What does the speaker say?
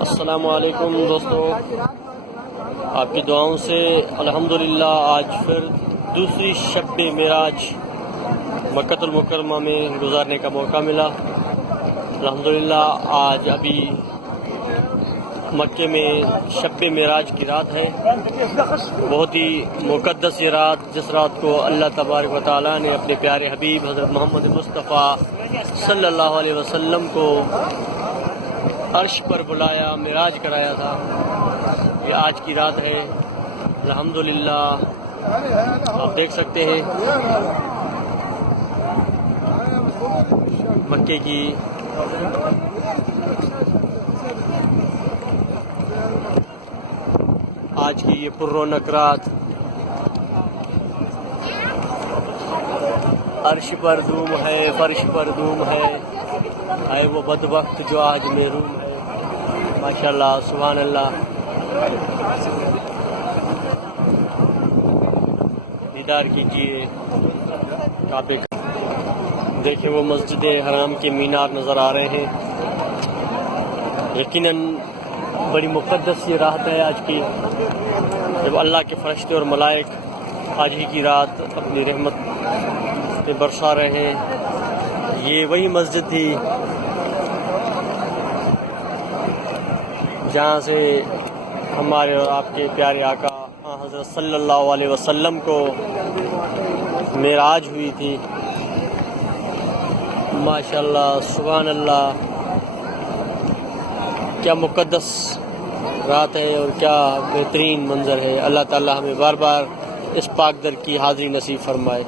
السلام علیکم دوستو، آپ کی دعاؤں سے الحمدللہ آج پھر دوسری شب معراج مکہ المکرمہ میں گزارنے کا موقع ملا۔ الحمدللہ آج ابھی مکے میں شب معراج کی رات ہے، بہت ہی مقدس یہ رات، جس رات کو اللہ تبارک و تعالیٰ نے اپنے پیارے حبیب حضرت محمد مصطفیٰ صلی اللہ علیہ وسلم کو عرش پر بلایا، معراج کرایا تھا۔ یہ آج کی رات ہے الحمدللہ، آپ دیکھ سکتے ہیں مکے کی آج کی یہ پررونق رات۔ عرش پر دھوم ہے، فرش پر دھوم ہے، اے وہ بدبخت جو آج محروم ہے۔ ماشاءاللہ، سبحان اللہ۔ دیدار کیجیے کعبے کا، دیکھیں وہ مسجد حرام کے مینار نظر آ رہے ہیں۔ یقیناً بڑی مقدس یہ رات ہے آج کی، جب اللہ کے فرشتے اور ملائک آج ہی کی رات اپنی رحمت سے برسا رہے ہیں۔ یہ وہی مسجد تھی جہاں سے ہمارے اور آپ کے پیارے آقا حضرت صلی اللہ علیہ وسلم کو معراج ہوئی تھی۔ ماشاءاللہ، سبحان اللہ، کیا مقدس رات ہے اور کیا بہترین منظر ہے۔ اللہ تعالی ہمیں بار بار اس پاک در کی حاضری نصیب فرمائے۔